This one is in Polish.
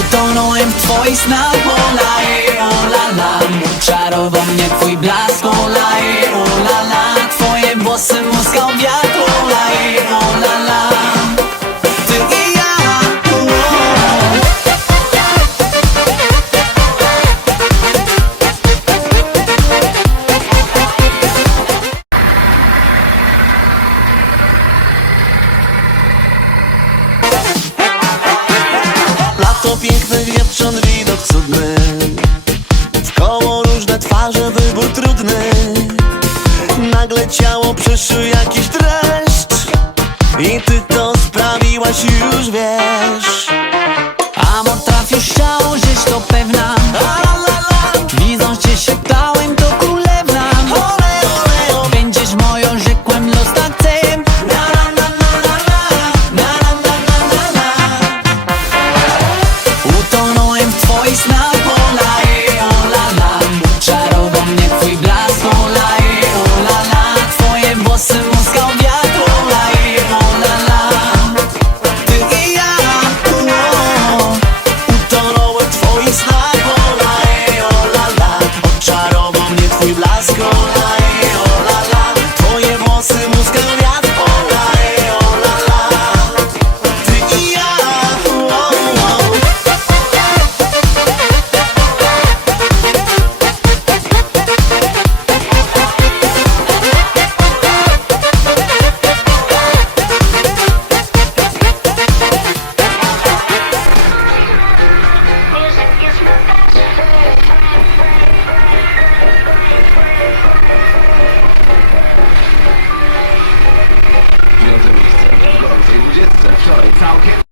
Utonąłem w twoich snach, ola e, eh, ola la. Czarował twój blask, ola e, ola la. Eh, Twoje włosy Mnóstwo pięknych dziewcząt, widok cudny. W koło różne twarze, wybór trudny. Nagle ciało przyszły jakiś dreszcz. I ty to sprawiłaś, już wiesz. Amor trafił ścianę Let's go. Falcon.